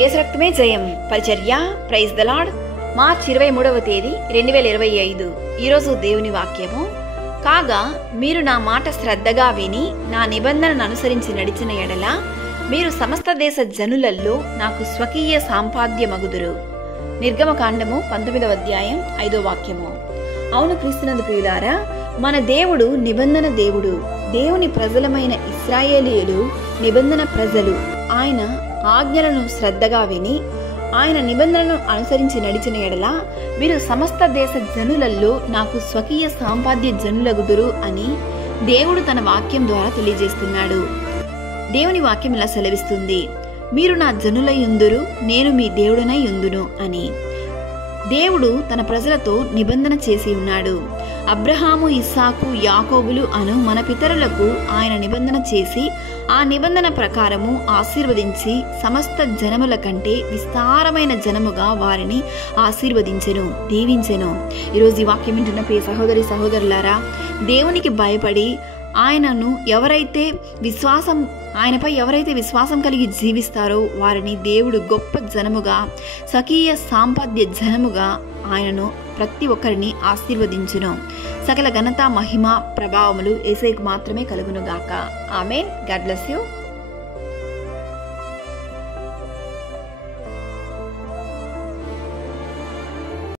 యేసు రక్తమే జయం పరిచర్య. Praise the lord. మార్చి 23వ తేదీ 2025. ఈరోజు దేవుని వాక్యము. కాగా మీరు నా మాట శ్రద్ధగా విని నా నిబంధనను అనుసరించి నడిచిన ఎడల మీరు సమస్త దేశ జనులల్లో నాకు స్వకీయ సాంపాద్యమగుదురు. నిర్గమకాండము 19వ అధ్యాయం 5వ వాక్యము. అవును క్రీస్తునందు ప్రియులారా, మన దేవుడు నిబంధన దేవుడు. దేవుని ప్రజలమైన ఇశ్రాయేలీయులు నిబంధన ప్రజలు. ఆయన ఆజ్ఞలను శ్రద్ధగా విని ఆయన నిబంధనను అనుసరించి నడిచిన ఎడల మీరు సమస్త దేశ జనులల్లో నాకు స్వకీయ సాంపాద్య జనులగుదురు అని దేవుడు తన వాక్యం ద్వారా తెలియజేస్తున్నాడు. దేవుని వాక్యం ఇలా సెలవిస్తుంది, మీరు నా జనులై యుందురు, నేను మీ దేవుడనై యుందును అని. దేవుడు తన ప్రజలతో నిబంధన చేసి ఉన్నాడు. అబ్రహాము, ఇస్సాకు, యాకోబులు అను మన పితరులకు ఆయన నిబంధన చేసి ఆ నిబంధన ప్రకారము ఆశీర్వదించి సమస్త జనముల కంటే విస్తారమైన జనముగా వారిని ఆశీర్వదించెను, దీవించెను. ఈరోజు ఈ వాక్యం వింటున్న ప్రియ సహోదరి సహోదరులారా, దేవునికి భయపడి ఆయనపై ఎవరైతే విశ్వాసం కలిగి జీవిస్తారో వారిని దేవుడు గొప్ప జనముగా, స్వకీయ సాంపాద్య జనముగా ఆయనను ప్రతి ఒక్కరిని ఆశీర్వదించును. సకల ఘనత, మహిమ, ప్రభావములు యేసుకు మాత్రమే కలుగునుగాక. ఆమేన్. God bless you.